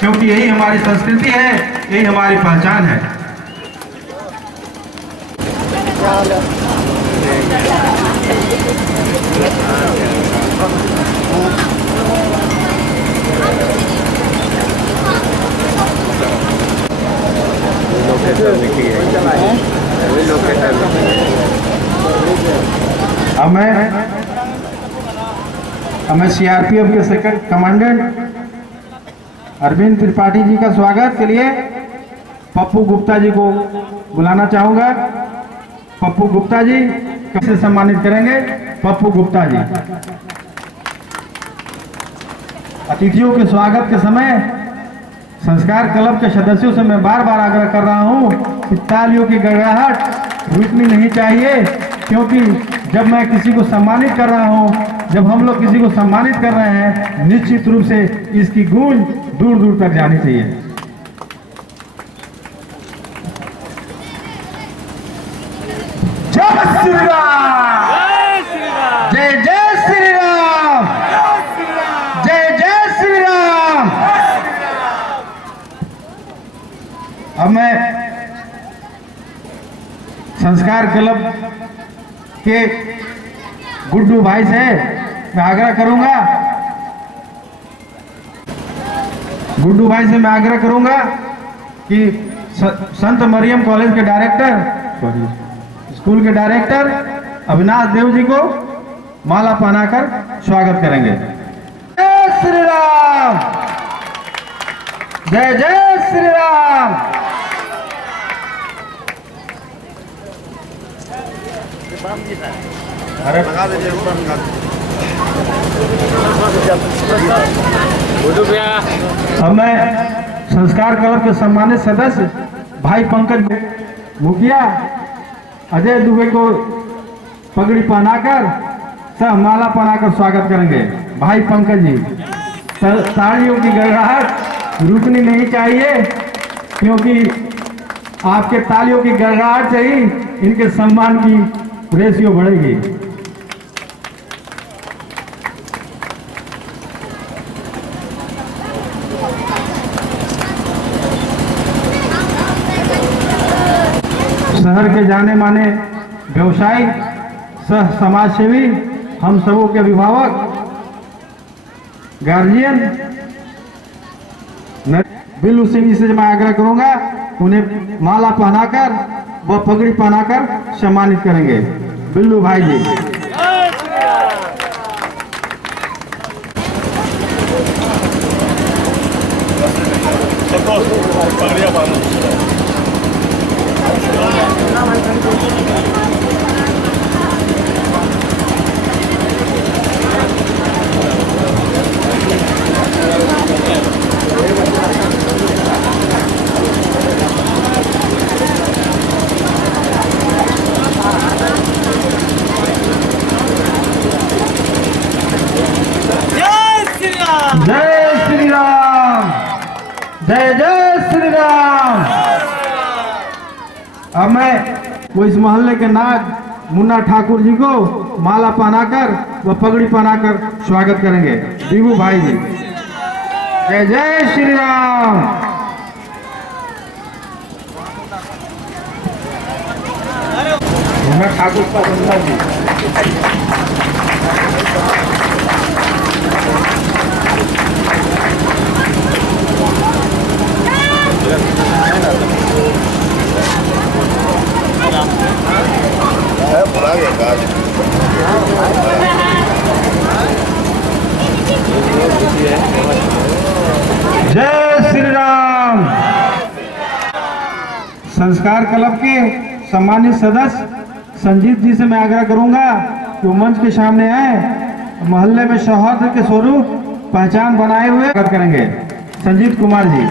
क्योंकि यही हमारी संस्कृति है, यही हमारी पहचान है। अब मैं सीआरपीएफ के सेकंड कमांडेंट अरविंद त्रिपाठी जी का स्वागत के लिए पप्पू गुप्ता जी को बुलाना चाहूंगा। पप्पू गुप्ता जी कैसे सम्मानित करेंगे? पप्पू गुप्ता जी। अतिथियों के स्वागत के समय संस्कार क्लब के सदस्यों से मैं बार बार आग्रह कर रहा हूं कि तालियों की गड़गड़ाहट रुकनी नहीं चाहिए, क्योंकि जब मैं किसी को सम्मानित कर रहा हूं, जब हम लोग किसी को सम्मानित कर रहे हैं, निश्चित रूप से इसकी गूंज दूर दूर तक जानी चाहिए। जय श्री राम, जय जय श्री राम, जय जय श्री राम। अब मैं संस्कार क्लब के गुड्डू भाई से मैं आग्रह करूंगा, गुड्डू भाई से मैं आग्रह करूंगा कि संत मरियम कॉलेज के डायरेक्टर, स्कूल के डायरेक्टर अविनाश देव जी को माला पहनाकर स्वागत करेंगे। जय श्री राम, जय जय श्री राम। अरे अब मैं संस्कार क्लब के सम्मानित सदस्य भाई पंकज मुखिया अजय दुबे को पगड़ी पहनाकर सह माला पहनाकर स्वागत करेंगे। भाई पंकज जी, तालियों की गड़गड़ाहट रुकनी नहीं चाहिए, क्योंकि आपके तालियों की गड़गड़ाहट से ही इनके सम्मान की रेशियो बढ़ेगी। शहर के जाने माने व्यवसायी सह समाज सेवी, हम सबों के अभिभावक, गार्जियन बिल्लू सिंह जी से मैं आग्रह करूंगा, उन्हें माला पहनाकर व पगड़ी पहनाकर सम्मानित करेंगे। बिल्लू भाई जी। जय श्री राम, जय जय श्री राम। अब मैं वो इस मोहल्ले के नाग मुन्ना ठाकुर जी को माला पहनाकर व पगड़ी पहनाकर स्वागत करेंगे। दीबू भाई जी। जय जय श्री राम। मुन्ना ठाकुर का मुन्ना जी। जय श्री राम। संस्कार क्लब के सम्मानित सदस्य संजीत जी से मैं आग्रह करूंगा कि वो मंच के सामने आए, मोहल्ले में सौहार्द के स्वरूप पहचान बनाए हुए करेंगे। संजीत कुमार जी।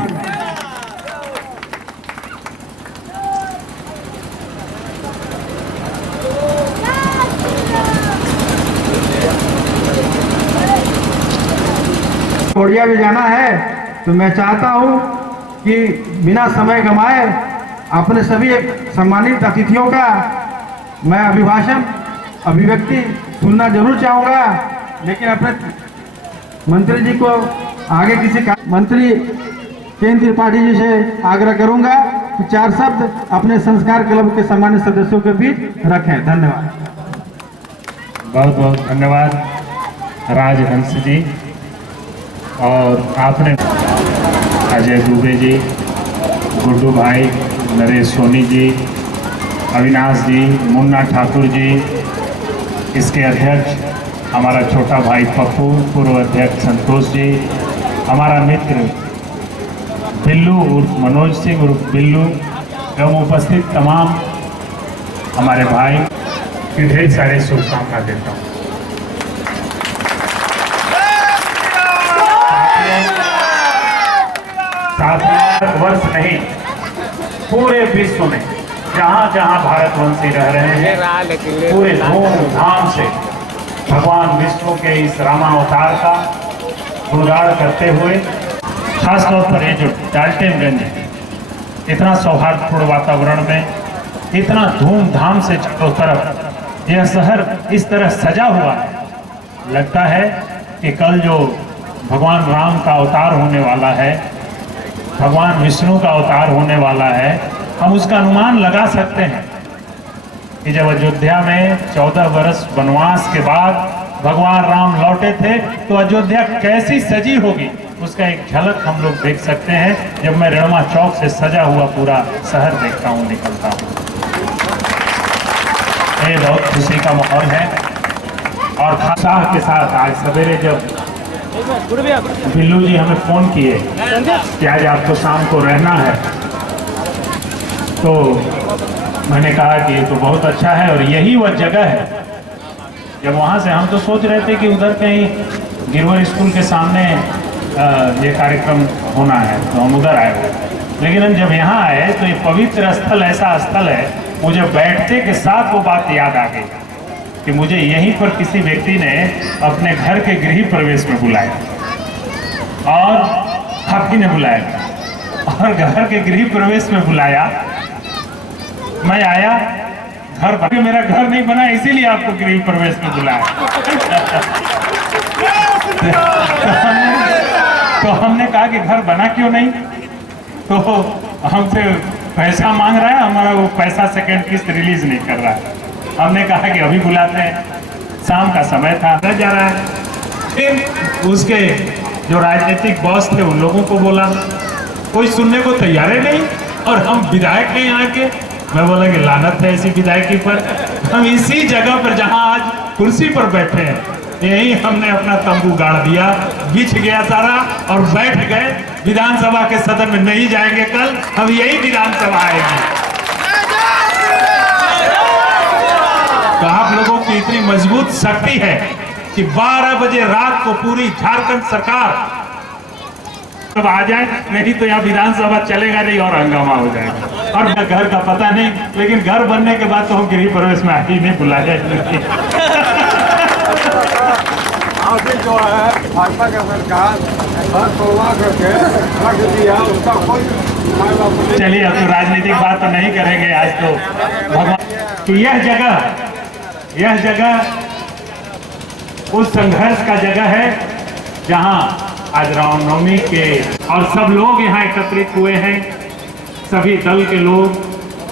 कोरिया भी जाना है, तो मैं चाहता हूं कि बिना समय गंवाए अपने सभी सम्मानित अतिथियों का मैं अभिभाषण अभिव्यक्ति सुनना जरूर चाहूंगा, लेकिन अपने मंत्री जी को आगे किसी मंत्री केंद्र त्रिपाठी जी से आग्रह करूंगा कि 4 शब्द अपने संस्कार क्लब के सामान्य सदस्यों के बीच रखें। धन्यवाद। बहुत बहुत धन्यवाद राजहंस जी। और आपने अजय दुबे जी, गुड्डू भाई, नरेश सोनी जी, अविनाश जी, मुन्ना ठाकुर जी, इसके अध्यक्ष हमारा छोटा भाई पप्पू, पूर्व अध्यक्ष संतोष जी, हमारा मित्र बिल्लू उर्फ मनोज सिंह उर्फ बिल्लू एवं उपस्थित तमाम हमारे भाई की ढेर सारे शुभकामना देता हूँ। वर्ष नहीं, पूरे विश्व में जहाँ जहाँ भारतवंशी रह रहे हैं पूरे धूमधाम से भगवान विष्णु के इस रामावतार का गुणगान करते हुए, खासतौर पर ये जो डाल्टनगंज है, इतना सौहार्दपूर्ण वातावरण में, इतना धूमधाम से चारों तरफ यह शहर इस तरह सजा हुआ है, लगता है कि कल जो भगवान राम का अवतार होने वाला है, भगवान विष्णु का अवतार होने वाला है, हम उसका अनुमान लगा सकते हैं कि जब अयोध्या में 14 वर्ष वनवास के बाद भगवान राम लौटे थे तो अयोध्या कैसी सजी होगी, उसका एक झलक हम लोग देख सकते हैं जब मैं रणमा चौक से सजा हुआ पूरा शहर देखता हूँ, निकलता हूँ। ये बहुत खुशी का माहौल है। और उत्साह के साथ आज सवेरे जब बिल्लू जी हमें फोन किए कि आज आपको शाम को रहना है, तो मैंने कहा कि ये तो बहुत अच्छा है और यही वह जगह है। जब वहाँ से हम तो सोच रहे थे कि उधर कहीं गिरवर स्कूल के सामने ये कार्यक्रम होना है, तो हम उधर आए हुए, लेकिन हम जब यहाँ आए तो ये पवित्र स्थल ऐसा स्थल है, मुझे बैठते के साथ वो बात याद आ गई कि मुझे यहीं पर किसी व्यक्ति ने अपने घर के गृह प्रवेश में बुलाया और आप ही ने बुलाया और घर के गृह प्रवेश में बुलाया। मैं आया, घर बना, मेरा घर नहीं बना इसीलिए आपको गृह प्रवेश में बुलाया। तो हमने कहा कि घर बना क्यों नहीं, तो हमसे पैसा मांग रहा है, हमारा वो पैसा सेकंड किस्त रिलीज नहीं कर रहा है। हमने कहा कि अभी बुलाते हैं, शाम का समय था, न जा रहा है। फिर उसके जो राजनीतिक बॉस थे उन लोगों को बोला, कोई सुनने को तैयार ही नहीं, और हम विधायक हैं यहाँ के। मैं बोला कि लानत है ऐसी विधायकी पर, हम इसी जगह पर जहाँ आज कुर्सी पर बैठे हैं, यही हमने अपना तंबू गाड़ दिया, बिछ गया सारा और बैठ गए। विधानसभा के सदन में नहीं जाएंगे कल, हम यही विधानसभा आएंगे। तो आप लोगों की इतनी मजबूत शक्ति है कि 12 बजे रात को पूरी झारखंड सरकार अब आ जाए, नहीं तो यहाँ विधानसभा चलेगा नहीं और हंगामा हो जाएगा। और घर का पता नहीं, लेकिन घर बनने के बाद तो हम गृह प्रवेश में ही नहीं बुला जाएंगे। जो है भाजपा का सरकार करके रख दिया, उसका कोई। चलिए अब तो राजनीतिक बात तो नहीं करेंगे आज, तो भगवान तो यह जगह उस संघर्ष का जगह है जहां आज रामनवमी के और सब लोग यहाँ एकत्रित हुए हैं, सभी दल के लोग,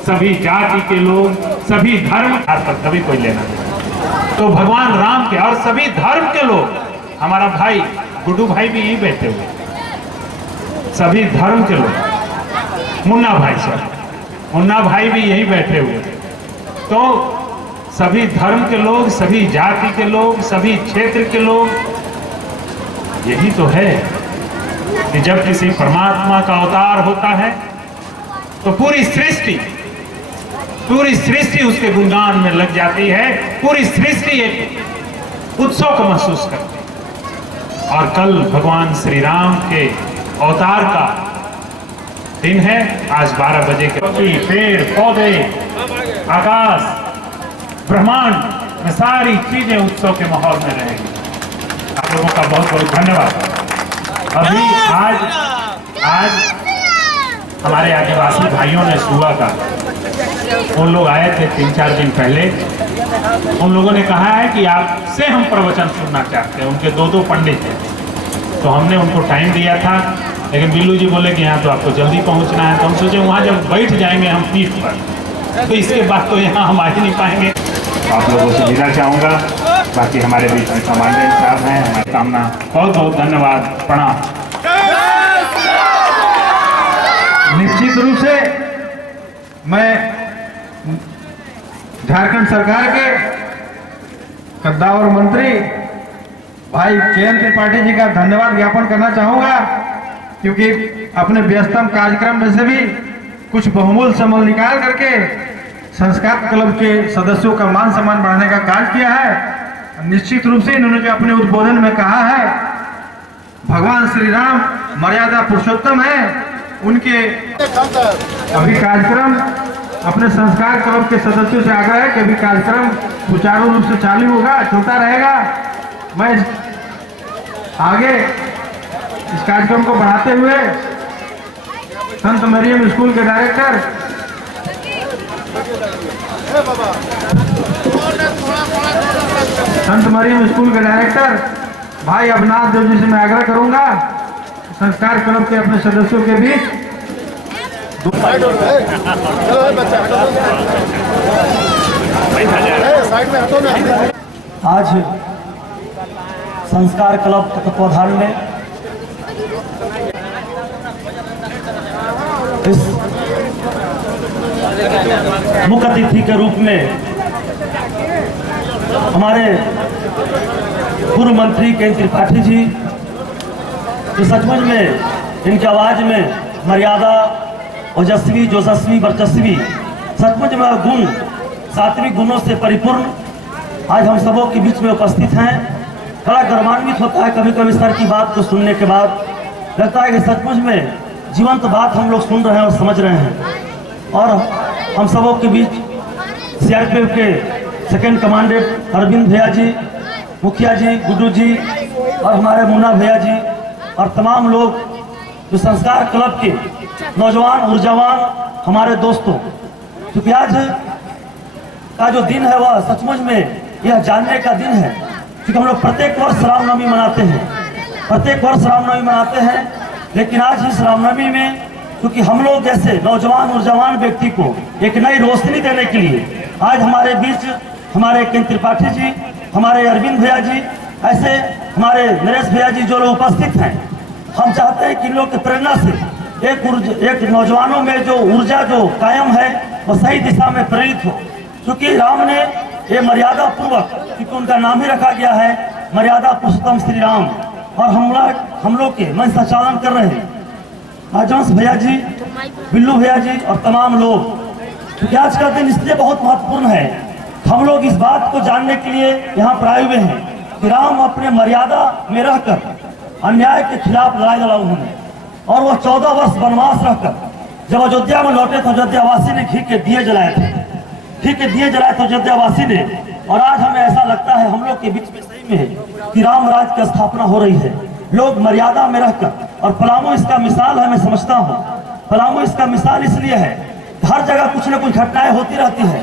सभी जाति के लोग, सभी धर्म पर सभी कोई लेना नहीं, तो भगवान राम के और सभी धर्म के लोग, हमारा भाई गुड्डू भाई भी यहीं बैठे हुए, सभी धर्म के लोग, मुन्ना भाई भी यहीं बैठे हुए, तो सभी धर्म के लोग, सभी जाति के लोग, सभी क्षेत्र के लोग, यही तो है कि जब किसी परमात्मा का अवतार होता है तो पूरी सृष्टि उसके गुणगान में लग जाती है, पूरी सृष्टि एक उत्सव को महसूस करती है। और कल भगवान श्री राम के अवतार का दिन है। आज 12 बजे के पेड़ पौधे, आकाश, ब्रह्मांड में सारी चीजें उत्सव के माहौल में रहेंगी। आप लोगों का बहुत बहुत धन्यवाद। अभी आज हमारे आदिवासी भाइयों ने सुबह का, उन लोग आए थे 3-4 दिन पहले, उन लोगों ने कहा है कि आपसे हम प्रवचन सुनना चाहते हैं। उनके 2 पंडित थे, तो हमने उनको टाइम दिया था लेकिन बिल्लू जी बोले कि यहाँ तो आपको जल्दी पहुँचना है, तो हम सोचे वहाँ जब बैठ जाएंगे हम पीठ पर तो इसके बाद तो यहाँ हम आ ही नहीं पाएंगे। आप लोगों से विदा चाहूँगा, बाकी हमारे बीच में कमांडेंट साहब हैं, हमारी कामना बहुत बहुत धन्यवाद, प्रणाम। निश्चित रूप से मैं झारखंड सरकार के कद्दावर मंत्री भाई के.एन. त्रिपाठी जी का धन्यवाद ज्ञापन करना चाहूंगा, क्योंकि अपने व्यस्तम कार्यक्रम में से भी कुछ बहुमूल्य समय निकाल करके संस्कार क्लब के सदस्यों का मान सम्मान बढ़ाने का कार्य किया है। निश्चित रूप से इन्होंने जो अपने उद्बोधन में कहा है, भगवान श्री राम मर्यादा पुरुषोत्तम है, उनके अभी कार्यक्रम अपने संस्कार क्लब के सदस्यों से आग्रह है कि अभी कार्यक्रम सुचारू रूप से चालू होगा, चलता रहेगा। मैं आगे इस कार्यक्रम को बढ़ाते हुए संत मरियम स्कूल के डायरेक्टर भाई अवनाथ देव जी से मैं आग्रह करूंगा, संस्कार क्लब के अपने सदस्यों के बीच आज संस्कार क्लब तत्वाधान में इस मुख्य अतिथि के रूप में हमारे पूर्व मंत्री के.एन. त्रिपाठी जी, जो सचमुच में इनकी आवाज में मर्यादा, ओजस्वी, जोशस्वी, वर्चस्वी, सचमुच में गुण, सात्विक गुणों से परिपूर्ण आज हम सबों के बीच में उपस्थित हैं। बड़ा गर्वान्वित होता है कभी कभी सर की बात को सुनने के बाद, लगता है कि सचमुच में जीवंत बात हम लोग सुन रहे हैं और समझ रहे हैं। और हम सबों के बीच सीआरपीएफ के सेकंड कमांडेंट अरविंद भैया जी, मुखिया जी, गुड्डू जी और हमारे मुन्ना भैया जी और तमाम लोग जो संस्कार क्लब के नौजवान ऊर्जावान हमारे दोस्तों, क्योंकि आज का जो दिन है वह सचमुच में यह जानने का दिन है, क्योंकि हम लोग प्रत्येक वर्ष रामनवमी मनाते हैं, लेकिन आज इस रामनवमी में क्योंकि हम लोग जैसे नौजवान ऊर्जावान व्यक्ति को एक नई रोशनी देने के लिए आज हमारे बीच हमारे के.एन. त्रिपाठी जी, हमारे अरविंद भैया जी, ऐसे हमारे नरेश भैया जी जो लोग उपस्थित हैं, हम चाहते हैं कि इन लोग की प्रेरणा से एक नौजवानों में जो ऊर्जा जो कायम है वो सही दिशा में प्रेरित हो। क्योंकि राम ने ये मर्यादा पूर्वक, क्योंकि उनका नाम ही रखा गया है मर्यादा पुरुषोत्तम श्री राम, और हम लोग के मंच संचालन कर रहे हैं राजवंश भैया जी, बिल्लू भैया जी और तमाम लोग। क्योंकि आज का दिन इसलिए बहुत महत्वपूर्ण है, हम लोग इस बात को जानने के लिए यहाँ पर आए हुए हैं कि राम अपने मर्यादा में रहकर अन्याय के खिलाफ लड़ाई लड़ा उन्होंने, और वह 14 वर्ष वनवास रहकर जब अयोध्या में लौटे तो अयोध्यावासी ने घी के दिए जलाए थे अयोध्यावासी ने। और आज हमें ऐसा लगता है हम लोग के बीच में सही में है कि राम राज की स्थापना हो रही है, लोग मर्यादा में रहकर। और पलामू इसका मिसाल है, मैं समझता हूँ पलामू इसका मिसाल इसलिए है, हर जगह कुछ न कुछ घटनाएं होती रहती है,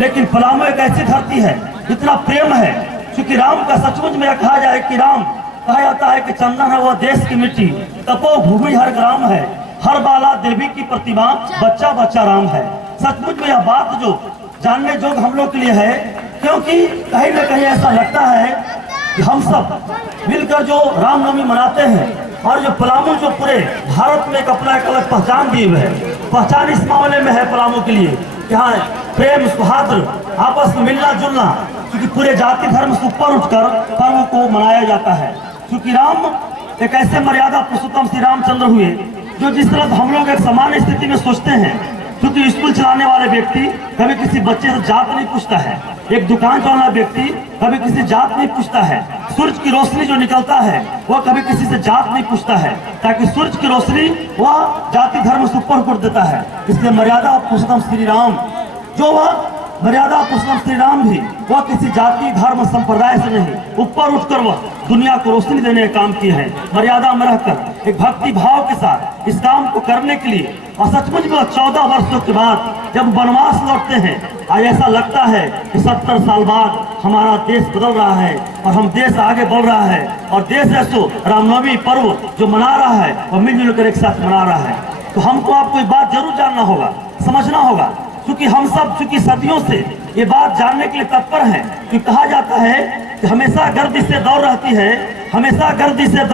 लेकिन पलामू एक ऐसी धरती है, इतना प्रेम है, क्योंकि राम का सचमुच में कहा जाए कि राम कहा जाता है कि चंदन है वह देश की मिट्टी, तपो भूमि हर ग्राम है, हर बाला देवी की प्रतिमा, बच्चा बच्चा राम है। सचमुच में यह बात जो जानने जोग हम लोग के लिए है, क्योंकि कहीं न कहीं ऐसा लगता है कि हम सब मिलकर जो रामनवमी मनाते हैं और जो पलामू जो पूरे भारत में एक अपना एक अलग पहचान दिए हुए है, पहचान इस मामले में है पलामू के लिए कि हाँ प्रेम सौहार्द आपस में मिलना जुलना, क्योंकि पूरे जाति धर्म से ऊपर उठकर पर्व को मनाया जाता है। क्योंकि राम एक ऐसे मर्यादा पुरुषोत्तम श्री रामचंद्र हुए जो जिस तरह हम लोग एक सामान्य स्थिति में सोचते हैं, क्योंकि स्कूल चलाने वाले व्यक्ति कभी किसी बच्चे से जात नहीं पूछता है, एक दुकान चलाने व्यक्ति कभी किसी जात नहीं पूछता है, सूरज की रोशनी जो निकलता है वह कभी किसी से जात नहीं पूछता है, ताकि सूरज की रोशनी वह जाति धर्म से ऊपर कर देता है। इसलिए मर्यादा पुरुषोत्तम श्री राम जो वह मर्यादा पुरुषोत्तम श्री राम भी वह किसी जाति धर्म संप्रदाय से नहीं, ऊपर उठकर वह दुनिया को रोशनी देने का काम किए हैं। मर्यादा में रहकर एक भक्ति भाव के साथ इस काम को करने के लिए, और सचमुच में 14 वर्षों के बाद जब वनवास लौटते हैं, आज ऐसा लगता है कि 70 साल बाद हमारा देश बदल रहा है और हम देश आगे बढ़ रहा है, और देश ऐसो रामनवमी पर्व जो मना रहा है और मिलजुल कर एक साथ मना रहा है। तो हमको आपको एक बात जरूर जानना होगा, समझना होगा, क्योंकि हम सब चूंकि सदियों से ये बात जानने के लिए तत्पर हैं कि कहा जाता है कि हमेशा गर्दी से दौड़ रहती है, हमेशा गर्दी से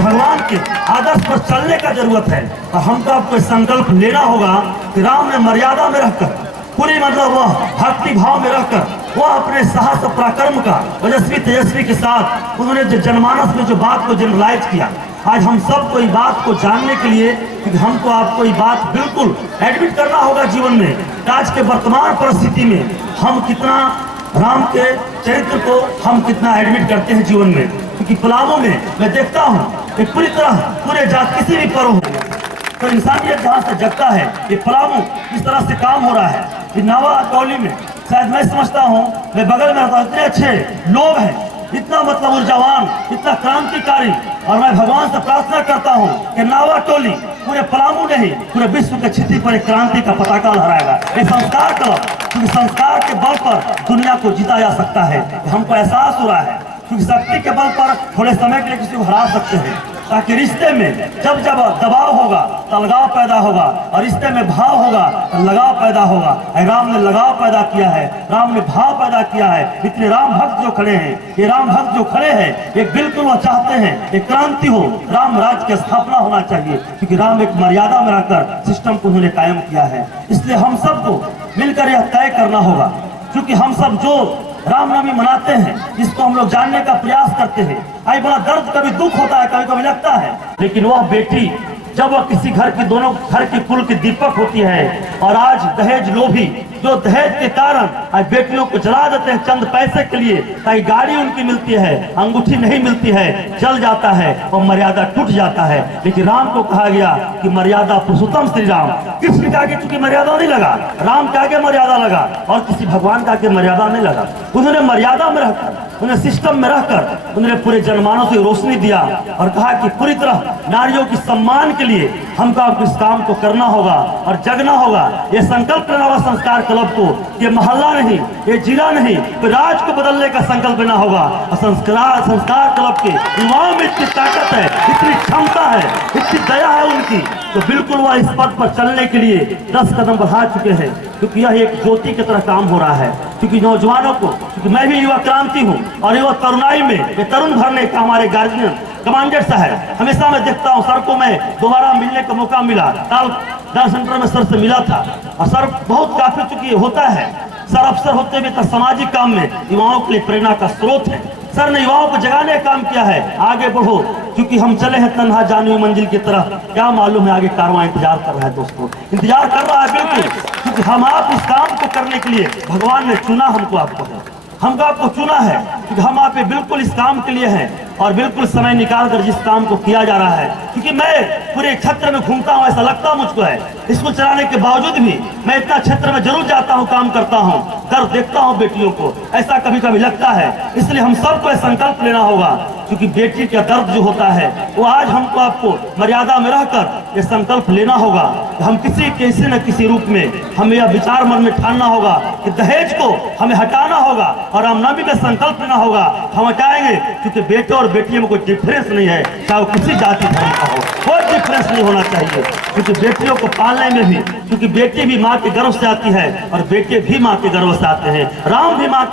भगवान के आदर्श पर चलने का जरूरत है। और हमको आपको संकल्प लेना होगा कि राम ने मर्यादा में रहकर, पूरी मतलब वह भक्ति भाव में रहकर, वह अपने साहस और पराक्रम का ओजस्वी तेजस्वी के साथ उन्होंने जो जनमानस में जो बात को जनरलाइज किया, आज हम सबको इस बात को जानने के लिए कि हमको आपको ये बात बिल्कुल एडमिट करना होगा जीवन में, आज के वर्तमान परिस्थिति में हम कितना राम के चरित्र को हम कितना एडमिट करते हैं जीवन में। क्योंकि पलामू में मैं देखता हूँ कि पूरी तरह पूरे जात किसी भी पर्व हो तो इंसानियत जहाँ से जगता है, ये पलामू इस तरह से काम हो रहा है। कि नावा अटौली में शायद मैं समझता हूँ, मैं बगल में रहता हूँ, इतने अच्छे लोग हैं, इतना मतलब ऊर्जावान, इतना क्रांतिकारी, और मैं भगवान से प्रार्थना करता हूँ कि नावा टोली पूरे पलामू नहीं पूरे विश्व के क्षिति पर एक क्रांति का पताका लहराएगा। ये संस्कार क्लब, क्योंकि संस्कार के बल पर दुनिया को जीता जा सकता है। हमको एहसास हो रहा है क्योंकि शक्ति के बल पर थोड़े समय के लिए किसी को हरा सकते हैं, ताकि रिश्ते में जब जब दबाव होगा तो अलगाव पैदा होगा, और रिश्ते में भाव होगा तो लगाव पैदा होगा। राम ने लगाव पैदा किया है, राम ने भाव पैदा किया है। इतने राम भक्त जो खड़े हैं, ये राम भक्त जो खड़े हैं, ये बिल्कुल वो चाहते हैं एक क्रांति हो, राम राज की स्थापना होना चाहिए, क्योंकि राम एक मर्यादा में रहकर सिस्टम को उन्होंने कायम किया है। इसलिए हम सबको मिलकर यह तय करना होगा, क्योंकि हम सब जो रामनवमी मनाते हैं, इसको हम लोग जानने का प्रयास करते हैं। आई बड़ा दर्द, कभी दुख होता है, कभी कभी लगता है, लेकिन वह बेटी जब वह किसी घर की, दोनों घर की कुल की दीपक होती है, और आज दहेज लोभी जो दहेज के कारण आज बेटियों को जला देते हैं चंद पैसे के लिए, कहीं गाड़ी उनकी मिलती है, अंगूठी नहीं मिलती है, जल जाता है और मर्यादा टूट जाता है। लेकिन राम को कहा गया कि मर्यादा पुरुषोत्तम श्री राम, कृष्ण के आगे चूंकि मर्यादा नहीं लगा, राम के आगे मर्यादा लगा, और किसी भगवान के आगे मर्यादा नहीं लगा। उन्होंने मर्यादा में रहकर, उन्हें सिस्टम में रहकर उन्होंने पूरे जनमानस को रोशनी दिया और कहा कि पूरी तरह नारियों के सम्मान के लिए हमको आपको इस काम को करना होगा और जगना होगा। ये संकल्प लेना होगा संस्कार क्लब को, ये मोहल्ला नहीं, ये जिला नहीं, तो राज को बदलने का संकल्प लेना होगा। और संस्कार क्लब के युवाओं में इतनी ताकत है, इतनी क्षमता है, इतनी दया है उनकी, तो बिल्कुल वह इस पद पर चलने के लिए 10 कदम बढ़ा चुके हैं, क्योंकि यह एक ज्योति की तरह काम हो रहा है। क्योंकि नौजवानों को, क्योंकि मैं भी युवा क्रांति हूँ और युवा तरुणाई में ये तरुण भरने का हमारे गार्जियन कमांडर साहब, हमेशा मैं देखता हूँ सर को, मैं दोबारा मिलने का मौका मिला, डाल सेंटर में सर से मिला था, और सर बहुत काफी चुकी होता है, सर अफसर होते हुए तक सामाजिक काम में युवाओं के लिए प्रेरणा का स्रोत है। सर ने युवाओं को जगाने का काम किया है, आगे बढ़ो, क्योंकि हम चले हैं तन्हा जाने मंजिल की तरफ, क्या मालूम है आगे कारवां इंतजार कर रहा है। दोस्तों इंतजार कर रहा है बिल्कुल, क्योंकि हम आप इस काम को करने के लिए भगवान ने चुना हमको, आपको चुना है, क्योंकि हम आप बिल्कुल इस काम के लिए हैं, और बिल्कुल समय निकाल कर जिस काम को किया जा रहा है। क्योंकि मैं पूरे क्षेत्र में घूमता हूँ, ऐसा लगता मुझको है, इसको चलाने के बावजूद भी मैं इतना क्षेत्र में जरूर जाता हूँ, काम करता हूँ, दर्द देखता हूँ बेटियों को, ऐसा कभी कभी लगता है। इसलिए हम सबको संकल्प लेना होगा, क्योंकि बेटी का दर्द जो होता है वो आज हमको आपको मर्यादा में रहकर ये संकल्प लेना होगा कि हम किसी न किसी रूप में हमें यह विचार मन में ठानना होगा कि दहेज को हमें हटाना होगा, और रामनवमी का संकल्प लेना होगा, हम हटाएंगे। क्योंकि बेटे और बेटियों में कोई डिफरेंस नहीं है, चाहे वो किसी जाति धर्म का हो, कोई डिफरेंस नहीं होना चाहिए। क्योंकि बेटियों को पालने में भी, क्योंकि बेटी भी माँ के गर्भ से आती है और बेटे भी माँ के गर्भ से आते हैं, राम भी माँ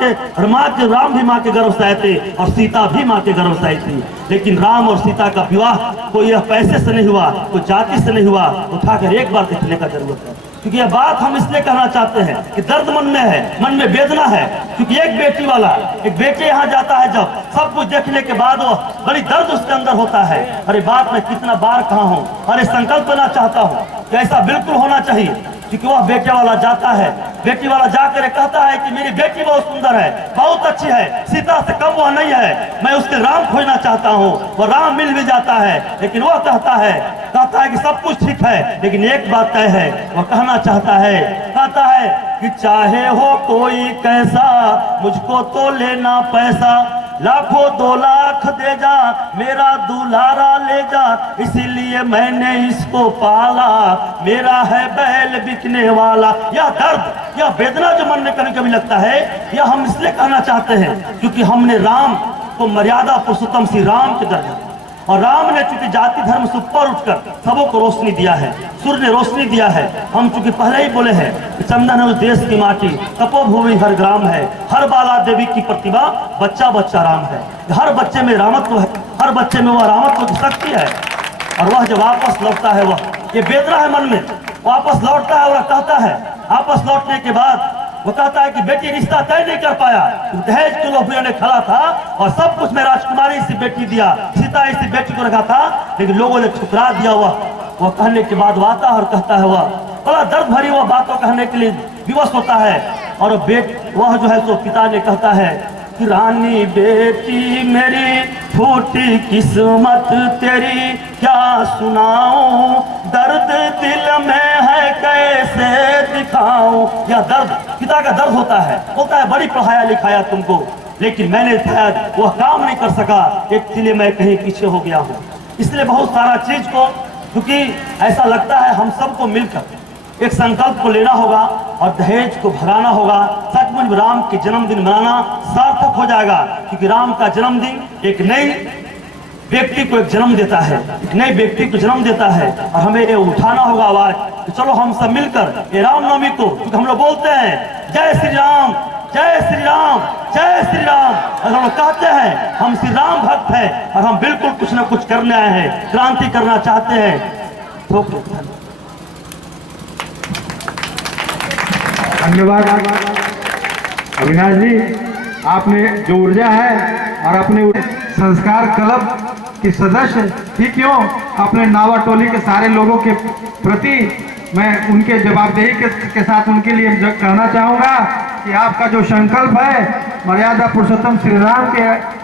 के गर्भ से आए थे और सीता भी माँ के गर्भ से आई थी। लेकिन राम और सीता का विवाह कोई यह पैसे से नहीं हुआ, कोई जाति से नहीं हुआ, उठाकर एक बार देखने का जरूरत है। क्योंकि यह बात हम इसलिए कहना चाहते हैं कि दर्द मन में है, मन में वेदना है, क्योंकि एक बेटे यहाँ जाता है, जब सब कुछ देखने के बाद वो बड़ी दर्द उसके अंदर होता है। अरे बात मैं कितना बार कहा हूँ, अरे संकल्प लेना चाहता हूँ कि ऐसा बिल्कुल होना चाहिए। क्योंकि वह बेटे वाला जाता है, बेटी वाला जाकर कहता है कि मेरी बेटी बहुत सुंदर है, बहुत अच्छी है, सीता से कम वह नहीं है, मैं उसके राम खोजना चाहता हूँ, वो राम मिल भी जाता है। लेकिन वह कहता है कि सब कुछ ठीक है, लेकिन एक बात तय है, वह कहना चाहता है कि चाहे हो कोई कैसा, मुझको तो लेना पैसा, लाखों 2 लाख दे जा, मेरा दुलारा ले जा, इसीलिए मैंने इसको पाला, मेरा है बैल बिकने वाला। यह दर्द, यह वेदना जो मन में कभी कभी लगता है, यह हम इसलिए कहना चाहते हैं क्योंकि हमने राम को मर्यादा पुरुषोत्तम श्री राम के दर्जा, और राम ने चूंकि जाति धर्म से ऊपर उठकर सबों को रोशनी दिया है, सूर्य ने रोशनी दिया है। हम चूंकि पहले ही बोले हैं कि चंदन है उस देश की माटी, तपोभूमि हर ग्राम है, हर बाला देवी की प्रतिभा, बच्चा बच्चा राम है। हर बच्चे में रामत्व है, हर बच्चे में वह रामत्व की शक्ति है, और वह जब वापस लौटता है, वह ये वेदना है मन में, वापस लौटता है और कहता है, वापस लौटने के बाद वो कहता है कि बेटी रिश्ता तय नहीं कर पाया, दहेज के लोभ ने खड़ा था और सब कुछ मैं राजकुमारी से बेटी दिया, सीता इसी बेटी को रखा था, लेकिन लोगों ने ठुकरा दिया। वह कहने के बाद वो आता है और कहता है, वह बड़ा दर्द भरी वह बातों कहने के लिए विवश होता है, और वह जो है तो पिता ने कहता है कि रानी बेटी मेरी फूटी किस्मत तेरी, क्या सुनाऊं दर्द दिल में है कैसे दिखाऊं। यह दर्द पिता का दर्द होता है, बोलता है बड़ी पढ़ाया लिखाया तुमको, लेकिन मैंने शायद वह काम नहीं कर सका, इसलिए मैं कहीं पीछे हो गया हूँ। इसलिए बहुत सारा चीज को, क्योंकि ऐसा लगता है हम सबको मिलकर एक संकल्प को लेना होगा और दहेज को भगाना होगा। सचमुच राम के जन्मदिन मनाना सार्थक हो जाएगा, क्योंकि राम का जन्मदिन एक नई व्यक्ति को एक जन्म देता है, एक नए व्यक्ति को जन्म देता है, और हमें ये उठाना होगा आवाज कि चलो हम सब मिलकर ये रामनवमी को, क्योंकि हम लोग बोलते हैं जय श्री राम जय श्री राम जय श्री राम, और हम लोग कहते हैं हम श्री राम भक्त हैं और हम बिल्कुल कुछ न कुछ करने आए हैं, क्रांति करना चाहते हैं। तो धन्यवाद अविनाश जी, आपने जो ऊर्जा है और अपने संस्कार क्लब की सदस्य ही क्यों, अपने नावा टोली के सारे लोगों के प्रति मैं उनके जवाबदेही के साथ उनके लिए कहना चाहूँगा कि आपका जो संकल्प है मर्यादा पुरुषोत्तम श्री राम के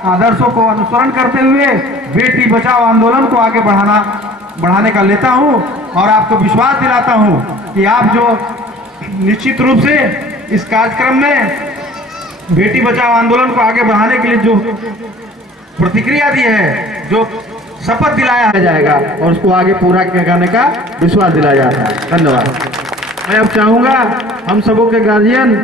आदर्शों को अनुसरण करते हुए बेटी बचाओ आंदोलन को आगे बढ़ाने का लेता हूँ, और आपको विश्वास दिलाता हूँ कि आप जो निश्चित रूप से इस कार्यक्रम में बेटी बचाओ आंदोलन को आगे बढ़ाने के लिए जो प्रतिक्रिया दी है, जो शपथ दिलाया जाएगा, और उसको आगे पूरा करने का विश्वास दिलाया जाता है। धन्यवाद। मैं अब चाहूंगा हम सबों के गार्जियन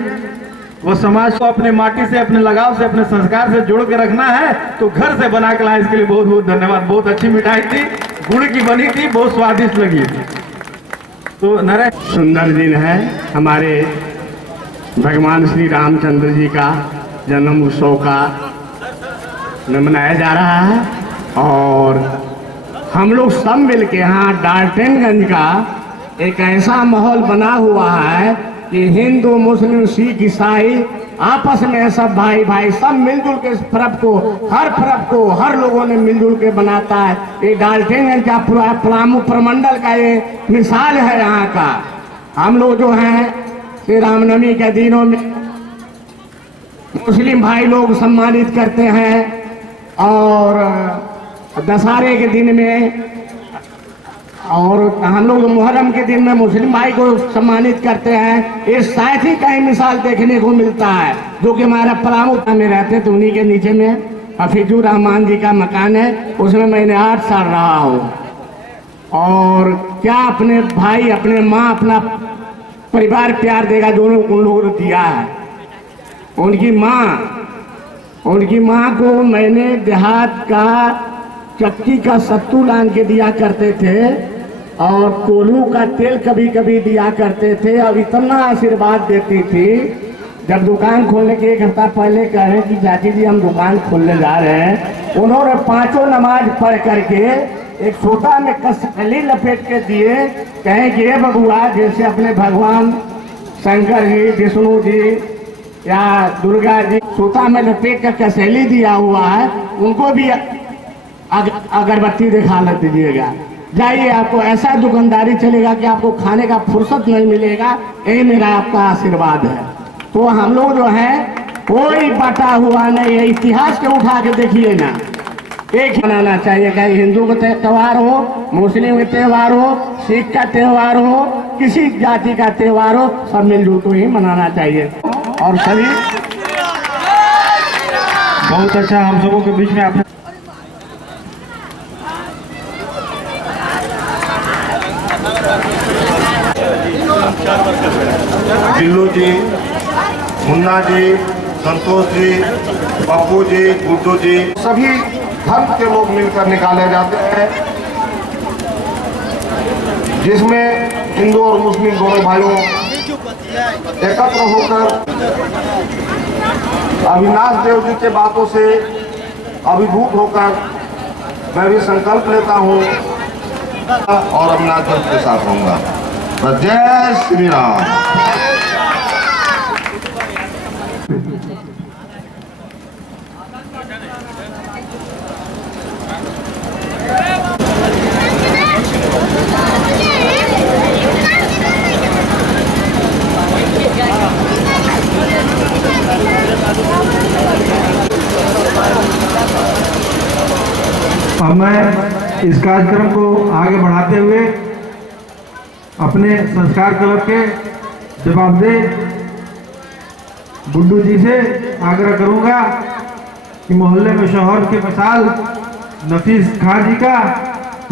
वो समाज को अपने माटी से, अपने लगाव से, अपने संस्कार से जोड़ के रखना है तो घर से बना के लाए, इसके लिए बहुत बहुत धन्यवाद। बहुत अच्छी मिठाई थी, गुड़ की बनी थी, बहुत स्वादिष्ट लगी। तो नरेश, सुंदर दिन है, हमारे भगवान श्री रामचंद्र जी का जन्म उत्सव का मनाया जा रहा है, और हम लोग सब मिल के यहाँ डाल्टनगंज का एक ऐसा माहौल बना हुआ है कि हिंदू मुस्लिम सिख ईसाई आपस में सब भाई भाई सब मिलजुल के इस पर्व को, हर लोगों ने मिलजुल के बनाता है। ये डाल्टनगंज का पलामू प्रमंडल का ये मिसाल है यहाँ का। हम लोग जो हैं श्री रामनवमी के दिनों में मुस्लिम भाई लोग सम्मानित करते हैं, और दशहरे के दिन में, और हम लोग मुहर्रम के दिन में मुस्लिम भाई को सम्मानित करते हैं। इस साथ ही कई मिसाल देखने को मिलता है, जो कि हमारा पलामू में रहते तो उन्हीं के नीचे में हफीजुर रहमान जी का मकान है, उसमें मैंने 8 साल रहा हूँ। और क्या अपने भाई, अपने माँ, अपना परिवार प्यार देगा जो उन लोगों ने दिया है। उनकी माँ को मैंने देहात का चक्की का सत्तू लान के दिया करते थे, और कोल्हू का तेल कभी कभी दिया करते थे, और इतना आशीर्वाद देती थी। जब दुकान खोलने के 1 हफ्ता पहले कहे कि चाची जी हम दुकान खोलने जा रहे हैं, उन्होंने 5 नमाज पढ़ करके एक छोटा में कसली लपेट के दिए, कहें कि ये बबुआ जैसे अपने भगवान शंकर जी, विष्णु जी या दुर्गा जी सूता में लपेट कर कसैली दिया हुआ है, उनको भी अगरबत्ती दिखा दीजिएगा। जाइए, आपको ऐसा दुकानदारी चलेगा कि आपको खाने का फुर्सत नहीं मिलेगा। यही मेरा आपका आशीर्वाद है। तो हम लोग जो है कोई बटा हुआ नहीं है, इतिहास के उठा के देखिए ना, एक मनाना चाहिए। चाहे हिंदू का त्यौहार हो, मुस्लिम का त्यौहार हो, सिख का त्यौहार हो, किसी जाति का त्यौहार हो, सब मिलजुल को ही मनाना चाहिए। और सभी बहुत अच्छा हम सबों के बीच में आपने बिल्लू जी, मुन्ना जी, संतोष जी, पप्पू जी, गुड्डू जी, सभी धर्म के लोग मिलकर निकाले जाते हैं, जिसमें हिंदू और मुस्लिम दोनों भाइयों एकत्र होकर अविनाश देव जी के बातों से अभिभूत होकर मैं भी संकल्प लेता हूँ और अविनाश देव के साथ रहूंगा। बस जय श्री राम। अब मैं इस कार्यक्रम को आगे बढ़ाते हुए अपने संस्कार क्लब के जवाबदेह गुड्डू जी से आग्रह करूंगा कि मोहल्ले में शौहर की मिसाल नफीस खान जी का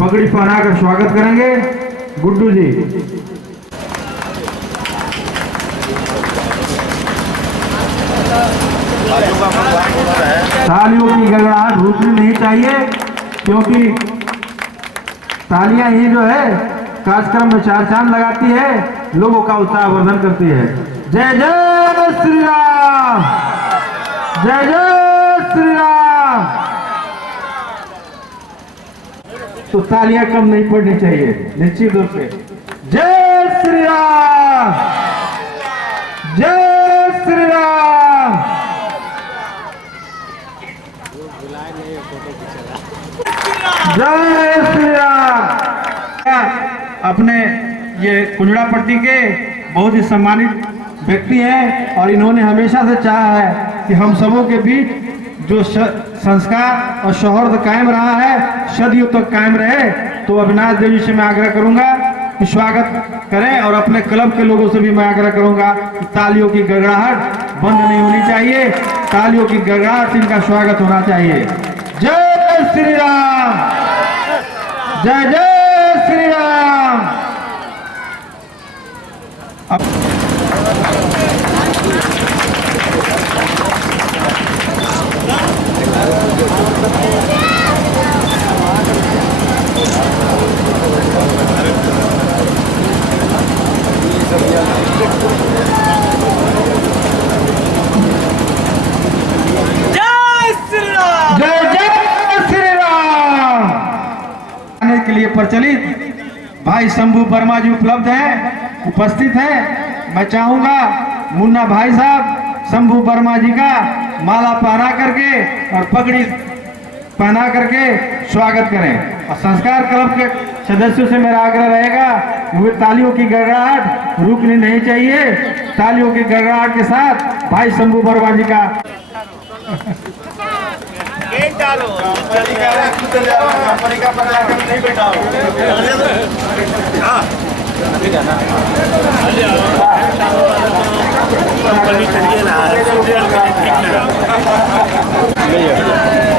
पगड़ी पहनाकर स्वागत करेंगे। गुड्डू जी। तालियों की गड़गड़ाहट रुकनी नहीं चाहिए, क्योंकि तालियां ही जो है कार्यक्रम में चार चांद लगाती है, लोगों का उत्साहवर्धन करती है। जय जय श्री राम, जय जय श्री राम। तो तालियां कम नहीं पड़नी चाहिए निश्चित रूप से। जय श्री राम, जय श्री राम। जय श्री राम। अपने ये कुंजड़ा पट्टी के बहुत ही सम्मानित व्यक्ति हैं और इन्होंने हमेशा से चाहा है कि हम सबों के बीच जो संस्कार और सौहार्द कायम रहा है सदियों तक कायम रहे। तो अविनाश देव जी से मैं आग्रह करूंगा कि स्वागत करें और अपने क्लब के लोगों से भी मैं आग्रह करूंगा कि तालियों की गड़गड़ाहट बंद नहीं होनी चाहिए, तालियों की गड़गड़ाहट से इनका स्वागत होना चाहिए। जय श्री राम, जय जय श्री राम। के लिए प्रचलित भाई शंभू वर्मा जी उपलब्ध हैं, उपस्थित हैं। मैं चाहूंगा मुन्ना भाई साहब शंभू वर्मा जी का माला पहना करके और पगड़ी पहना करके स्वागत करें। और संस्कार क्लब के सदस्यों से मेरा आग्रह रहेगा वे तालियों की गड़गड़ाहट रुकनी नहीं चाहिए। तालियों की गड़गड़ाहट के साथ भाई शंभू वर्मा जी का नहीं